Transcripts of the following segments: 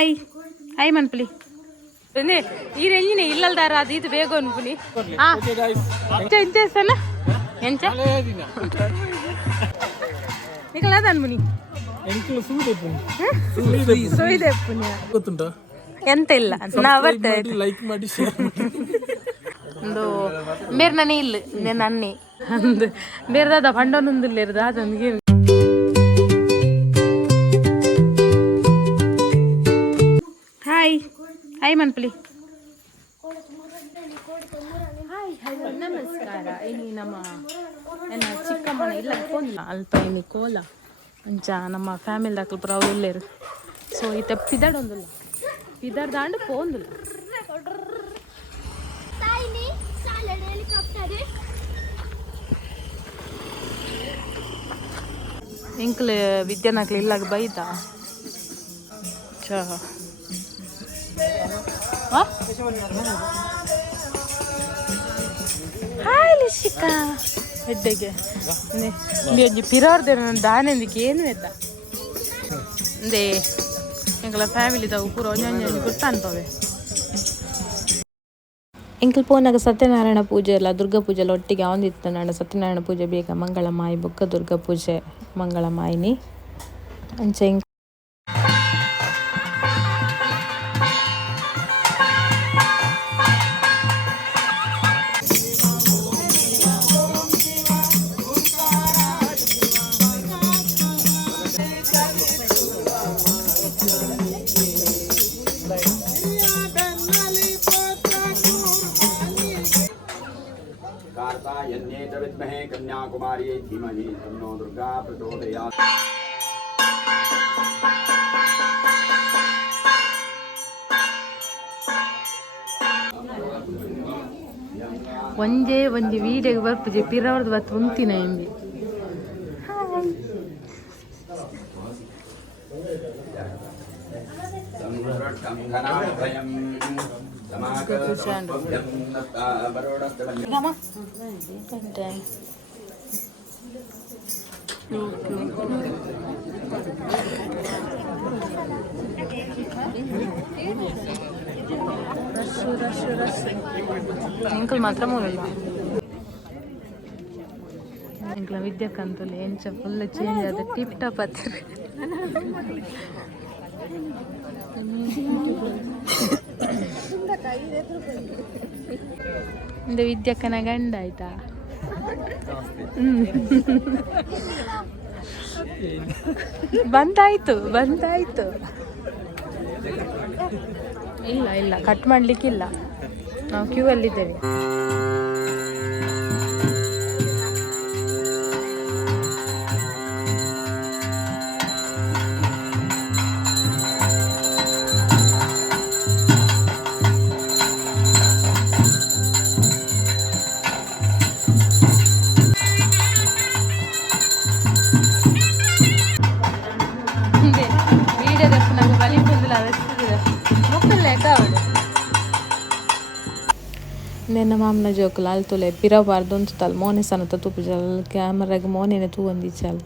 hi hi ಮನ್ಪುಲಿ ಈ ರೆಂಜಿನ ಇಲ್ಲಲ್ದಾರ ಅದು ಇದು ಬೇಗ ಅನ್ಪುಲಿ ಎಂಚ ಹೆಸನ ಎಂಚ ನಿಕಲಾದ ಅನ್ಪುನಿ ಎಂತ ಇಲ್ಲ ನಾವು ಬರ್ತೇವೆ ಲೈಕ್ ಮಾಡಿ ಶೇರ್ ಮಾಡಿ ಒಂದು ಬೇರೆ ನಾನೇ ಇಲ್ಲ ನನ್ನೇ ಒಂದು ಬೇರೆದಾದ ಪಂಡೊಂದು ಇಲ್ಲದ ಅದೊಂದು ಹಾಯ್ ಹಾಯ್ ಮನ್ಪಲಿ ಹಾಯ್ ಹಲೋ ನಮಸ್ಕಾರ ಇಲ್ಲಿ ನಮ್ಮ ನನ್ನ ಚಿಕ್ಕಮ್ಮನ ಇಲ್ಲ ಕೋಲ ಅಲ್ಪ ಇಲ್ಲಿ ಕೋಲ ಅಂಚ ನಮ್ಮ ಫ್ಯಾಮಿಲಿ ದಾಖಲು ಪುರ ಅವ್ರು ಇಲ್ಲೇರು ಸೊ ಈತ ಪಿದಾಡೊಂದಿಲ್ಲ ಪಿದಾಡ್ ದಾಂಡು ಪೋಂದಿಲ್ಲ ಇಂಕ್ಲು ವಿದ್ಯಾನಕ್ಲು ಇಲ್ಲಾಗ ಬೈತಾ ಚ ಹಾಯ್ ಲಿಶಿಕಾ ಹೆಡ್ಡೆಗೆ ಒಂಜಿ ಪಿರಾರ್ದೆ ದಾನೆಂದಿಗೆ ಏನು ಎದ್ದ ಅಂದೇ ಎಂಕಲ ಫ್ಯಾಮಿಲಿದಾಗ ಪೂರ ಒಂಜಿ ಗೊತ್ತ ಅನ್ಪವೆ ಎಂಕಲ್ ಪೋನಾಗ ಸತ್ಯನಾರಾಯಣ ಪೂಜೆ ಎಲ್ಲ ದುರ್ಗಾ ಪೂಜೆ ಎಲ್ಲ ಒಟ್ಟಿಗೆ ಆವಂದಿತ್ತು ನಾನು ಸತ್ಯನಾರಾಯಣ ಪೂಜೆ ಬೇಗ ಮಂಗಳಮಾಯಿ ಬೊಕ್ಕ ದುರ್ಗಾ ಪೂಜೆ ಮಂಗಳಮಾಯಿನಿ ಅಂಚೆ विद्महे कन्याकुमारी धीमहि तन्नो दुर्गा प्रचोदयात् ಒಂದೇ ಒಂದು ವೀಡಿಯೋಗೆ ಬರ್ಪುಜೆ ಪಿರವರ್ದು ಬತ್ತು ಉಂತಿನ ಎಂಬಿ ಎಂಕಲ್ ಮಾತ್ರ ಮೂರಲ್ಲ ಎಂಕಲ ವಿದ್ಯಾಕಂತಲ್ಲಿ ಎಂಚ ಫುಲ್ ಚೇಂಜ್ ಆದ ಟಿಪ್ ಟಾಪ್ ಹತ್ತಿರ ಇದು ವಿದ್ಯಾಕ್ಕನ ಗಂಡ ಆಯ್ತಾ ಬಂದಾಯ್ತು ಇಲ್ಲ ಇಲ್ಲ ಕಟ್ ಮಾಡ್ಲಿಕ್ಕಿಲ್ಲ ನಾವು ಕ್ಯೂ ಅಲ್ಲಿದ್ದೇವೆ ನಿನ್ನ ಮಾಮನ ಜೋಕುಲ ಅಲ್ತುಲೆ ಪಿರಬಾರ್ದು ಅನ್ಸುತ್ತಲ್ಲ ಮೋನೆ ಸನತ ತುಪ್ಪುಜಲ್ ಕ್ಯಾಮರಾಗ ಮೋನೆನೆ ತೂವಂದಿಚ್ಚಲ್ಲ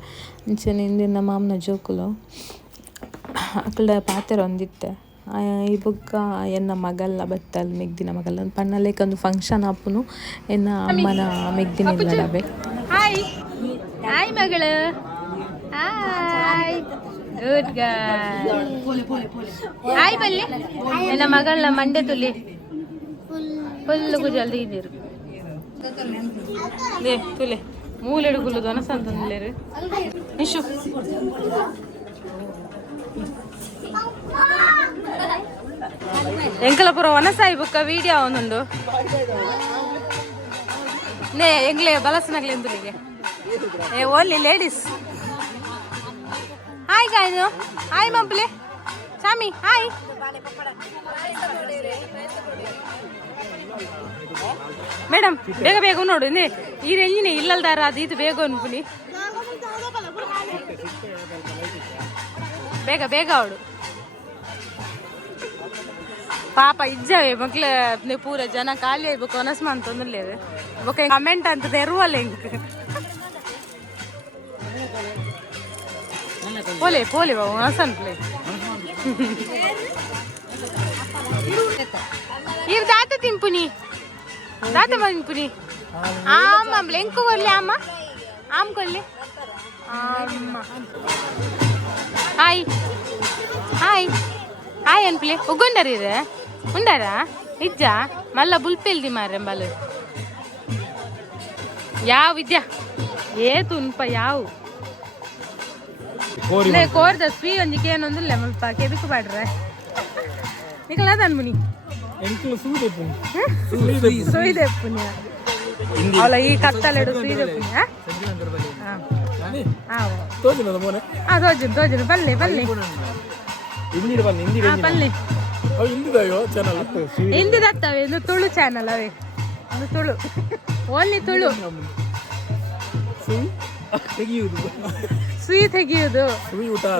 ಅಂಚನೆ ಇಂದಿನ ಮಾಮನ ಜೋಕುಲು ಅಕ್ಕಳ ಪಾತೆರ ಒಂದಿತ್ತೆ ಈ ಬುಕ್ಕ ಎನ್ನ ಮಗಲ್ಲ ಬತ್ತಲ್ ಮೆಗ್ದಿನ ಮಗಲ್ಲ ಪಣ್ಣಲೇಕೊಂದು ಫಂಕ್ಷನ್ ಆಪುನು ಎನ್ನ ಅಮ್ಮನ ಮೆಗ್ದಿನ ಇಲ್ಲಡಬೆ ಹಾಯ್ ಹಾಯ್ ಮಗಳು ಹಾಯ್ ಗುಡ್ ಗರ್ಲ್ ಹಾಯ್ ಬಲ್ಲಿ ಎನ್ನ ಮಗಳ ಮಂಡೆ ತುಲಿ ಫುಲ್ ಜಲ್ದಿ ಇದ್ದೀರು ತುಲೆ ಮೂಲೆಡು ಗುಲ್ಲದು ಅನಸಂತಂದಿಲ್ಲೇರು ನಿಶು ಎಂಕಲಪುರ ವನಸಾಯಿ ಬುಕ್ಕ ವಿಡಿಯೋ ಅವನೊಂದು ನೇ ಎಂಗ್ಲೇ ಬಲಸನಗ್ಲೆ ಎಂದುಲಿಗೆ ಓನ್ಲಿ ಲೇಡೀಸ್ ಹಾಯ್ ಗಾಯ್ನು ಹಾಯ್ ಮಬ್ಬಲೆ ಸಾಮಿ ಹಾಯ್ ಮೇಡಮ್ ಬೇಗ ಬೇಗ ನೋಡು ಈ ರೆಂಜಿನ ಇಲ್ಲಲ್ದಾರ ಅದು ಇದು ಬೇಗ ಅನ್ಪುನಿ ಬೇಗ ಬೇಗ ಅವಳು ಪಾಪ ಇಜ್ಜವೆ ಮಕ್ಳು ಪೂರ ಜನ ಖಾಲಿ ಆಯ್ಬೇಕು ಅನಸ್ಮ ಅಂತಂದ್ರೆ ಕಮೆಂಟ್ ಅಂತ ತೆರುವಲ್ಲ ಹೆಂಗ್ ಪೋಲೆ ಪೋಲೆ ಬಾಬು ಅನಸನ್ ಪ್ಲೇ ir data timpuni ama blenku korle ama am korle amma hi anple ugondare undara ijja malla bulpeldi marre balu yaw vidya ఏ తున్ప యావు లే కోర్ ద స్వీ ಒಂದಿಕೆ ಏನೊಂದು ಲೆಮನ್ ಪಾಕ್ ಎದಕ್ಕೆ ಬಾಡ್ರೆ ನಿಕಲ ತನ್ಮುನಿ ಎಂಕ್ಲು ಸೂಯಿದೆ ಪುಣ್ಯ ಅವಳ ಈ ಕತ್ತಲೆಡು ಸೂಯಿದೆ ಪುಣ್ಯ ತೋಜಿನ ಬಲ್ಲೆ ಹಿಂದಿ ದತ್ತವೆ ಇದು ತುಳು ಚಾನಲ್ ಅವೇ ಇದು ತುಳು ಓನ್ಲಿ ತುಳು ಸುಯಿ ತೆಗೆಯುವುದು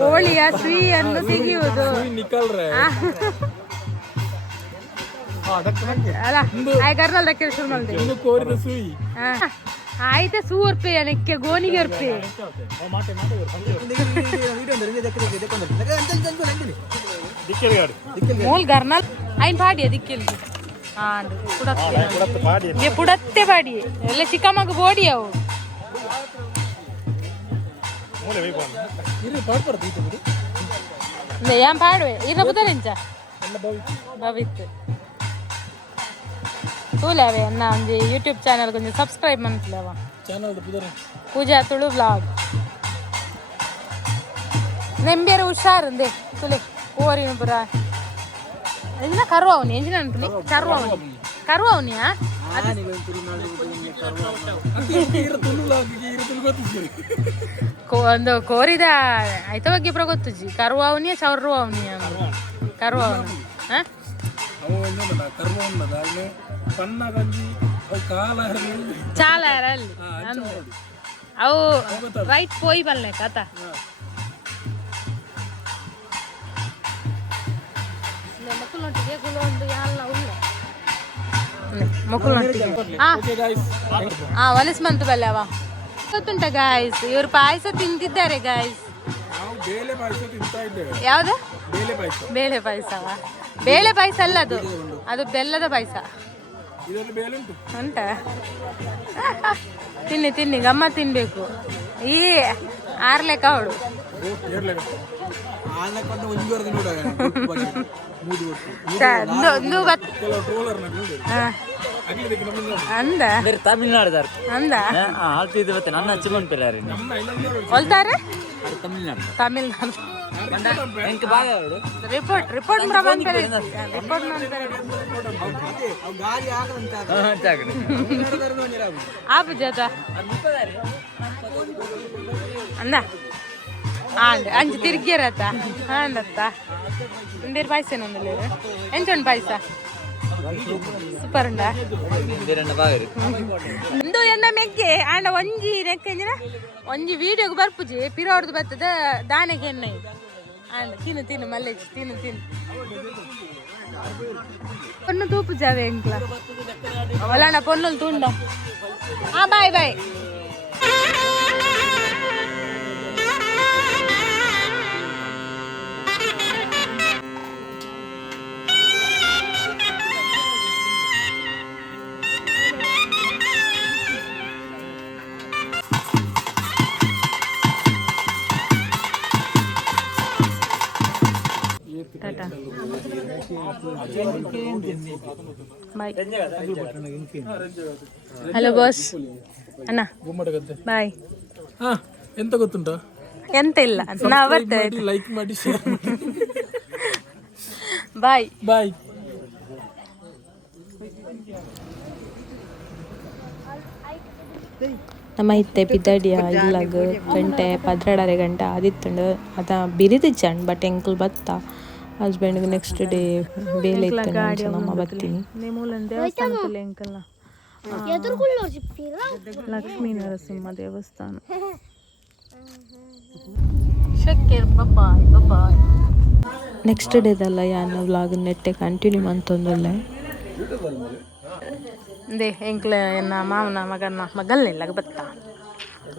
ಕೋಳಿಯ ಸುಯಿಯನ್ನು ತೆಗೆಯುವುದು ಅಲ್ಲ ಕರ್ನಲ್ ದಕ್ಕೆ ಶುರು ಮಾಡಿದೆ ಆಯ್ತಾ ಸೂರ್ಪೆ ನೆಕ್ಕೆ ಗೋನಿಗೆ ಇರ್ಪೆ ಮೂಲ್ ಗರ್ನಲ್ ಐನ್ ಪಾಡಿಯ ದಿಕ್ಕೆಲ್ಲಿ ಪುಡತ್ತೆ ಪಾಡಿ ಎಲ್ಲ ಚಿಕ್ಕಮ್ಮಗ ಬೋಡಿ ಅವು ఏం పాడవే ఈయన పుదరించా భవిత్ తూలేవే అన్న ఉంది యూట్యూబ్ ఛానల్ కొంచెం సబ్స్క్రైబ్ మనట్లేవా ಪೂಜಾ ತುಳು ವ್ಲಾಗ್ ನೆಂಬೇರು ಹುಷಾರಂದೆ ತುಲೆ ಕೋರಿನ ಪುರ ಎಂಜಿನ ಕರುವವನಿ ಎಂಜಿನ ಅನ್ಪುಲಿ ಕರುವವನಿಯಾ ಒಂದು ಕೋರಿದ ಆಯ್ತ ಬಗ್ಗೆ ಪುರ ಗೊತ್ತುಜಿ ಕರುವವನಿಯ ಚೌರ್ವವನಿಯ ಕರುವವನ చాలా ಅಲ್ಲಿ ಅವು ರೈಟ್ పోయి ಬಲ್ಲೆ ಕಥ ಮಕ್ಕಳೊಟ್ಟಿಗೆ ಗುಳೊಂದು ಎಲ್ಲ ಉಳ್ಳೆ ಮಕ್ಕಳೊಟ್ಟಿಗೆ ಹೊಲಸು ಬಂತು ಬಲ್ಲೆ ಅವ ಗೊತ್ತುಂಟ ಗಾಯ್ಸ್ ಇವರು ಪಾಯಸ ತಿಂತಿದ್ದಾರೆ ಗಾಯ್ಸ್ ಯಾವ್ದು ಬೇಳೆ ಪಾಯಸವ ಬೇಳೆ ಪಾಯಸ ಅಲ್ಲ ಅದು ಬೆಲ್ಲದ ಪಾಯಸ ಉಂಟ ತಿನ್ನಿ ಗಮ್ಮ ತಿನ್ಬೇಕು ಈ ಆರ್ಲೆಕ್ಕ ಅವಳು ಅಂದ ತಮಿಳ್ನಾಡು ಅಂದ ನನ್ನ ಹಚ್ಚಿಕೊಂಡ್ಬಿಟ್ಟಾರೆ ಹೊಲ್ತಾರೆ ತಮಿಳ್ನಾಡು ರಿಪೋರ್ಟ್ ಪ್ರಬಂಧ ಆಪು ಜೊತ ಅಂದ ಅಂಚು ತಿರ್ಗಿರತ್ತ ಅಂದತ್ತ ಒಂದೇರು ಪಾಯಸ ಏನೊಂದಿಲ್ಲ ಎಂಚೊಂದು ಪಾಯಸ ಸೂಪರ್ ಉಂಡ ಒಂದು ಎನ್ನ ಮೆಗ್ಗೆ ಆಂಡ ಒಂಜಿ ನೆಕ್ಕಂಜಿನ ಒಂಜಿ ವಿಡಿಯೋಗೆ ಬರ್ಪುಜಿ ಪಿರೋಡ್ದು ಬರ್ತದ ದಾನೆಗೆ ಎಣ್ಣೆ ಆಂಡ ತಿನ್ನು ಮಲ್ಲೇಜ್ ತಿನ್ನು ಪೊನ್ನು ತೂಪು ಜಾವೆ ಎಂಕ್ಲ ಅವಲಣ್ಣ ಪೊನ್ನಲು ತುಂಡ ಬಾಯ್ ಟಾಟಾ ಬಾಯ್ ಹಲೋ ಬಾಸ್ ಅಣ್ಣ ಬಾಯ್ ಎಂತ ಗೊತ್ತುಂಟಾ ಎಂತ ಇಲ್ಲ ನಾ ಬರ್ತೇವೆ ಲೈಕ್ ಮಾಡಿ ಶೇರ್ ಮಾಡಿ ಬಾಯ್ ನಮ್ಮ ಇತ್ತೆ ಪಿದ್ದಾಡಿಯ ಇಲ್ಲಾಗ ಗಂಟೆ 12 ಗಂಟೆ ಆದಿತ್ತುಂಡು ಅದ ಬಿರಿದಿಚ್ಚಂಡ್ ಬಟ್ ಎಂಕಲ್ ಬತ್ತ ಹಸ್ಬೆಂಡ್ಗೆ ನೆಕ್ಸ್ಟ್ ಡೇ ಬೇಲೆ ಇತ್ತು ನಮ್ಮ ಬರ್ತೀನಿ ದೇವಸ್ಥಾನದಲ್ಲಿ ಎಂಕಲ್ನ ಲಕ್ಷ್ಮೀ ನರಸಿಂಹ ದೇವಸ್ಥಾನ ನೆಕ್ಸ್ಟ್ ಡೇದಲ್ಲ ಯಾನ ವ್ಲಾಗ್ ನೆಟ್ಟೆ ಕಂಟಿನ್ಯೂ ಮಂತೊಂದುಲ್ಲೆ ದೇ ಎಂಕ್ಲ ಎನ್ನ ಮಾವನ ಮಗನ ಮಗಲ್ನೆಲ್ಲ ಬತ್ತ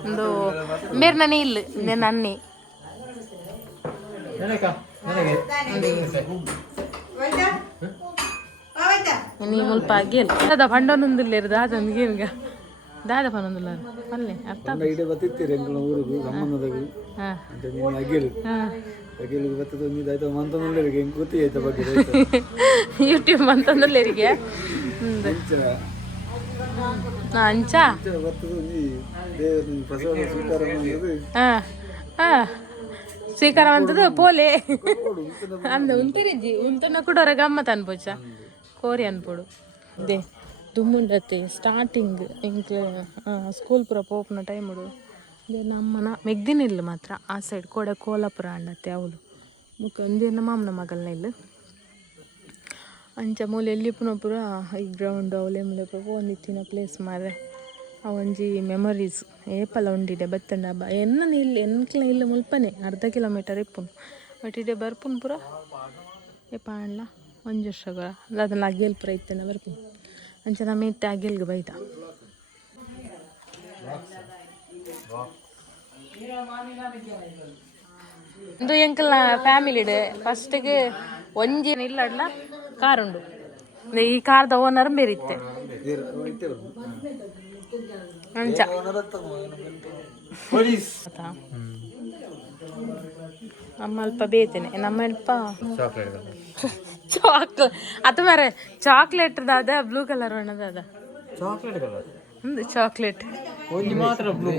ಒಂದು ಮೇರ್ನನೆ ಇಲ್ಲ ನನ್ನಿ ನೀ ಮುಲ್ಪ ಗೇಲ್ ದಾದ ಪಂಡೊಂದುಲ್ಲೇರು ದಾದೊಂದು ಗೇಲ್ಗ ದಾದ ಪನ್ನೊಂದುಲ್ಲಾರು ಪಲ್ಲೆ ಅರ್ಥ ಇಡೆ ಬತ್ತಿತ್ತೀರಿ ಎಂಕಲ್ನ ಊರಿಗೆ ಸಂಬಂಧದಾಗ ಹಾಂ ಅಂತ ನೀನು ಅಗೇಲು ಹಾಂ ಅಗೇಲಿಗೆ ಬತ್ತದ ಒಂದು ಆಯ್ತು ಮಂತಂದ್ರೆ ಹೆಂಗೆ ಗೊತ್ತಿ ಆಯ್ತಾ ಬಗ್ಗೆ ಯೂಟ್ಯೂಬ್ ಅಂತಂದ್ರಲ್ಲಿರಿಗೆ ಅಂಚ ಬತ್ತದ ಒಂದು ದೇವರ ಪ್ರಸಾದ ಸ್ವೀಕಾರ ಮಾಡೋದು ಹಾಂ ಹಾಂ ಸ್ವೀಕಾರವಂತದ್ದು ಪೋಲೆ ಅಂದ ಉಂಟರಿಜ್ಜಿ ಉಂಟನ ಕೂಡ ಹೊರ ಗಮ್ಮತ್ ಅನ್ಪೋಚ ಕೋರಿ ಅನ್ಪೋಡು ದೇ ದುಮ್ಮುಂಡತ್ತೆ ಸ್ಟಾರ್ಟಿಂಗ್ ಇಂಕ್ ಸ್ಕೂಲ್ ಪೂರ ಪೋಪುನ ಟೈಮ್ ಉಡು ದೇ ನಮ್ಮನ ಮೆಗ್ದಿನಿಲ್ಲ ಮಾತ್ರ ಆ ಸೈಡ್ ಕೋಡೆ ಕೋಲಾಪುರ ಅಂಡತ್ತೆ ಅವಳು ಮುಖ ಒಂದೇನ ಮಾಮನ ಮಗಲ್ನ ಇಲ್ಲ ಅಂಚ ಮೂಲೆ ಎಲ್ಲಿಪುನ ಪೂರ ಈ ಗ್ರೌಂಡ್ ಅವಲೆ ಮೂಲೆ ಪೂರ ಒಂದಿತ್ತಿನ ಪ್ಲೇಸ್ ಮಾರೆ ಅವಂಜಿ ಮೆಮೊರೀಸ್ ಏಪಲ ಉಂಡಿದೆ ಬತ್ತಂಡ ಹಬ್ಬ ಎನ್ನ ಇಲ್ಲಿ ಎನ್ಕ್ಲ ಇಲ್ಲ ಮುಲ್ಪನೆ ಅರ್ಧ ಕಿಲೋಮೀಟರ್ ಇಪ್ಪುನು ಬಟ್ ಇಡೆ ಬರ್ಪುನು ಪೂರ ಏಪ ಅಣ್ಣ ಒಂದು ವರ್ಷಗಳ ಅದನ್ನ ಅಗೇಲ್ ಪೂರ ಇತ್ತೇನೆ ಬರ್ಪುನು ಅಂಚ ನಮ್ಮ ಇತ್ತೆ ಅಗೇಲ್ಗೆ ಬೈದ ಒಂದು ಎಂಕಲ್ನ ಫ್ಯಾಮಿಲಿಡೆ ಫಸ್ಟಿಗೆ ಒಂಜೇನು ಇಲ್ಲ ಅಣ್ಣ ಕಾರ್ ಉಂಡು ಈ ಕಾರ್ದ ಓನರ್ ಬೇರಿತ್ತೆ ಅಂಚ ನಮ್ಮ ಅಲ್ಪ ಬೇತೇನೆ ನಮ್ಮ ಅಲ್ಪ ಚಾಕ್ಲೇಟ್ ಅದು ಮಾರೆ ಚಾಕ್ಲೇಟ್ ದಾದ ಬ್ಲೂ ಕಲರ್ ಅದ ಒಂದು ಚಾಕ್ಲೇಟ್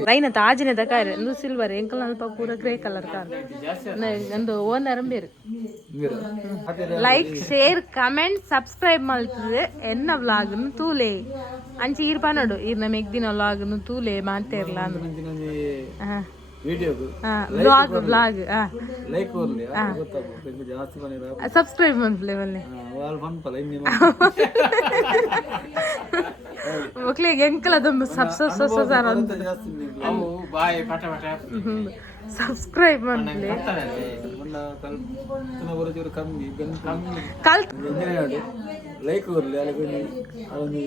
ರೈನ ತಾಜಿನದ ಕಾರ್ ಒಂದು ಸಿಲ್ವರ್ ಎಂಕಲ್ ಅಲ್ಪ ಪೂರ ಗ್ರೇ ಕಲರ್ ಕಾರ್ ಒಂದು ಓನರ್ ಬೇರೆ ಲೈಕ್ ಶೇರ್ ಕಮೆಂಟ್ ಸಬ್ಸ್ಕ್ರೈಬ್ ಮಾಡ್ತದೆ ಎನ್ನ ವ್ಲಾಗ್ನು ತೂಲೆ ಅಂಚೆ ಈರ್ ಪನ್ನಡು ಈರ್ನ ಮೆಗ್ದಿನ ವ್ಲಾಗ್ನು ತೂಲೆ ಮಾಡ್ತಿರ್ಲ ಅಂದ್ರೆ ವ್ಲಾಗ್ ವ್ಲಾಗ್ ಲೈಕ್ ಓರ್ಲಿ ಗೊತ್ತಾಗ್ಬೇಕು ಜಾಸ್ತಿ ಬಂದಿರ ಸಬ್ಸ್ಕ್ರೈಬ್ ಮಾಡ್ಲೆ ಬಲ್ಲೆ ವಾಲ್ ಬಂಪಲ ಇನ್ನಿ ಮಕ್ಳಿಗೆ ಎಂಕಲದೊಂದು ಸಬ್ಸ್ಕ್ರೈಬ್ ಅಂತ ಜಾಸ್ತಿ ಅವು ಬಾಯ್ ಪಟ ಪಟ ಸಬ್ಸ್ಕ್ರೈಬ್ ಮಾಡ್ಲೆ ಮೊನ್ನ ಕಲ್ಪನ ಬರೋದಿರು ಕಮ್ಮಿ ಕಲ್ತ್ ಲೈಕ್ ಓರ್ಲಿ ಅಲ್ಲಿ ಅವನಿ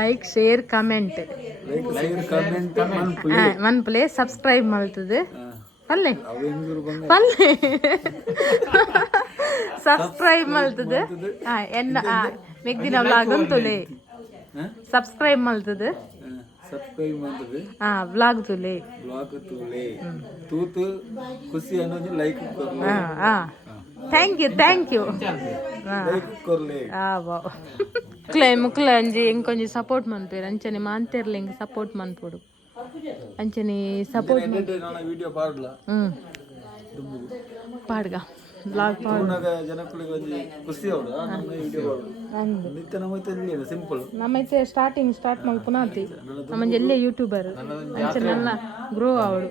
like share comment like share comment ಒನ್ ಪ್ಲೇ ಸಬ್ಸ್ಕ್ರೈಬ್ ಮಾಡ್ತದೆ ಪಲ್ಲೆ ಅವು ಹೆಂಗಿರು ಬಂಗ ಪಲ್ಲೆ ಸಬ್ಸ್ಕ್ರೈಬ್ ಮಾಡ್ತದೆ ಎನ್ನ ಮೆಗ್ದಿನ ವ್ಲಾಗ್ ಅಂತುಲೆ ಸಬ್ಸ್ಕ್ರೈಬ್ ಮಾಡ್ತದೆ ಸಬ್ಸ್ಕ್ರೈಬ್ ಮಾಡ್ತದೆ ವ್ಲಾಗ್ ತುಲೆ ಬ್ಲಾಗ್ ತುಲೆ ತೂತು ಖುಷಿ ಅನ್ನೋದು ಲೈಕ್ ಕೊರ್ಲೆ ಥ್ಯಾಂಕ್ ಯು ಲೈಕ್ ಕೊರ್ಲೆ ಮುಕ್ಲ ಅಂಜಿ ಎಂಕೊಂಜಿ ಸಪೋರ್ಟ್ ಮನ್ಪೇರು ಅಂಚನೆ ಮಾಂತೇರ್ಲ ಹೆಂಗೆ ಸಪೋರ್ಟ್ ಮನ್ಪೋಡು ಅಂಚನೆ ಸಪೋರ್ಟ್ ವಿಡಿಯೋ ಪಾಡ್ಲ ಪಾಡ್ಗ ಬ್ಲಾಗ್ ಪಾಡು ಜನಕ್ಕಳಿಗೆ ಒಂಜಿ ಖುಷಿ ಅವಡು ನಮ್ಮ ವಿಡಿಯೋ ಪಾಡು ನಿತ್ಯ ನಮ್ಮೈತೆ ಸಿಂಪಲ್ ನಮ್ಮೈತೆ ಸ್ಟಾರ್ಟ್ ಮಲ್ಪುನಾತಿ ನಮ್ಮಂಜ ಎಲ್ಲೇ ಯೂಟ್ಯೂಬರ್ ಅಂಚನೆಲ್ಲ ಗ್ರೋ ಆವಡು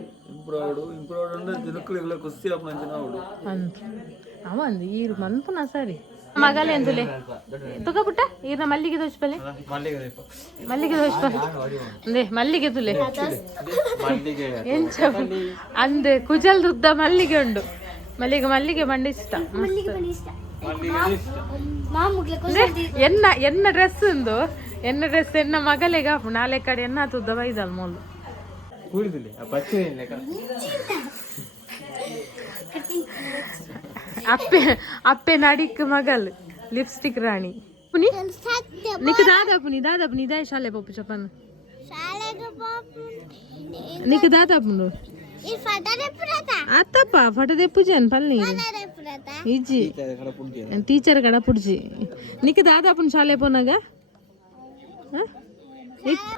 ಇಂಪ್ರೂವ್ ಅಂದ್ರೆ ಜನಕ್ಕಳಿಗೆಲ್ಲ ಖುಷಿ ಆಪನ ಅಂಚನ ಅವಡು ಅಂತ ಅವಂದು ಈರು ಮನ್ಪುನ ಸರಿ ಮಗಲೇ ಅಂತಲೇ ತುಕಪುಟ್ಟ ಈರ್ನ ಮಲ್ಲಿಗೆ ದೋಚ್ಪಲೆ ಮಲ್ಲಿಗೆ ದೋಚ್ಪಲೆ ಅಂದೆ ಮಲ್ಲಿಗೆ ತುಲೆ ಎಂಚ ಅಂದೆ ಕುಜಲ್ ದುದ್ದ ಮಲ್ಲಿಗೆ ಉಂಡು ಮಲ್ಲಿಗೆ ಬಂಡೆ ಇಷ್ಟ ಎನ್ನ ಡ್ರೆಸ್ ಉಂದು ಎನ್ನ ಡ್ರೆಸ್ ಎನ್ನ ಮಗಲೆಗ ನಾಳೆ ಕಡೆ ಎನ್ನ ತುದ್ದ ಬೈದಲ್ ಮೂಲು ಅಪ್ಪೆ ನಡಿಕ್ ಮಗಲ್ ಲಿಪ್ಸ್ಟಿಕ್ ರಾಣಿ ಪುನಿ ನಿಕ್ ದಾದಾಪುನಿ ದಾಯ್ ಶಾಲೆ ಪಪ್ಪು ಚಪನ್ ನಿಕ್ ದಾದಾಪುನು ಅತ್ತಪ್ಪ ಫಟದೆ ಪೂಜನ್ ಪಲ್ನಿ ಇಜ್ಜಿ ಟೀಚರ್ ಕಡ ಪುಡ್ಜಿ ನಿಕ್ ದಾದಾಪುನ್ ಶಾಲೆ ಪೋನಾಗ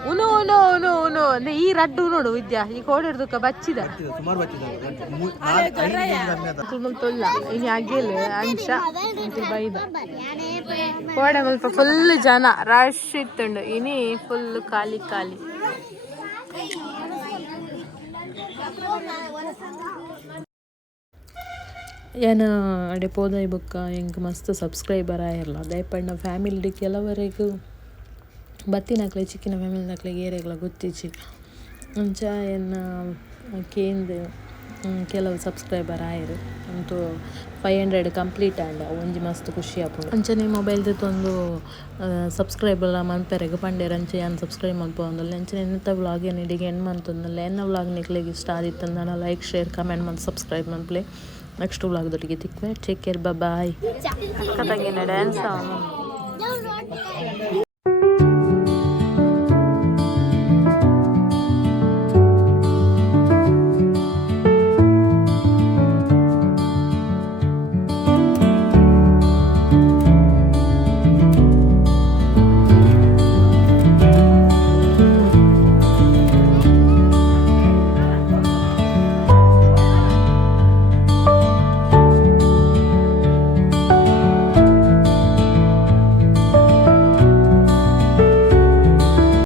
ಉನು ಉನು ಉನು ಉನು ಈ ರಡ್ಡು ನೋಡು ವಿದ್ಯಾ ಈ ಕೋಡಿರ್ದುಕ ಬಚ್ಚಿದ ತೊಲ್ಲ ಇನಿ ಆಗಿಲ್ಲ ಅಂಶ ಬೈದ ಕೋಡೆ ಸ್ವಲ್ಪ ಫುಲ್ ಜನ ರಶ್ ಇತ್ತುಂಡು ಇನಿ ಫುಲ್ ಖಾಲಿ ಏನು ಅಡೆ ಪೋದಾಯಿ ಬುಕ್ಕ ಹೆಂಗೆ ಮಸ್ತ್ ಸಬ್ಸ್ಕ್ರೈಬರ್ ಆಗಿರಲ್ಲ ದಯಪಣ್ಣ ಫ್ಯಾಮಿಲಿ ಕೆಲವರೆಗೂ ಬತ್ತಿನಕ್ಲೆ ಚಿಕ್ಕಿನ ಫ್ಯಾಮಿಲಿನಕ್ಲೆ ಏರೆಗ್ಲ ಗೊತ್ತಿಚ್ಚಿ ಅಂಚ ಎನ್ನ ಕೇಂದ್ರ ಕೆಲವು ಸಬ್ಸ್ಕ್ರೈಬರ್ ಆಯಿರು ಅಂತೂ 500 ಕಂಪ್ಲೀಟ್ ಆಂಡ ಒಂಜಿ ಮಸ್ತ್ ಖುಷಿ ಆಪುಂಡು ಅಂಚನೆ ಮೊಬೈಲ್ದು ಒಂದು ಸಬ್ಸ್ಕ್ರೈಬ್ ಮನ್ಪೆರೆಗೆ ಪಂಡೇರು ಅಂಚೆ ಏನು ಸಬ್ಸ್ಕ್ರೈಬ್ ಮನ್ಪೊಂದಲ್ಲ ಅಂಚನೆ ಎಂತ ವ್ಲಾಗ್ ಏನು ಇಡಿಗೆ ಏನು ಮಂತಂದಲ್ಲ ಎನ್ನ ವ್ಲಾಗ್ ನಿಕ್ಲೆಗೆ ಇಷ್ಟ ಆದಿತ್ತಂದನ ಲೈಕ್ ಶೇರ್ ಕಮೆಂಟ್ ಮತ್ತು ಸಬ್ಸ್ಕ್ರೈಬ್ ಮನ್ಪ್ಲೆ ನೆಕ್ಸ್ಟ್ ವ್ಲಾಗ್ದೊಟ್ಟಿಗೆ ತಿಕ್ವೆ ಟೇಕ್ ಕೇರ್ ಬಾಯ್ ಕಥಗಿನ ಡ್ಯಾನ್ಸ್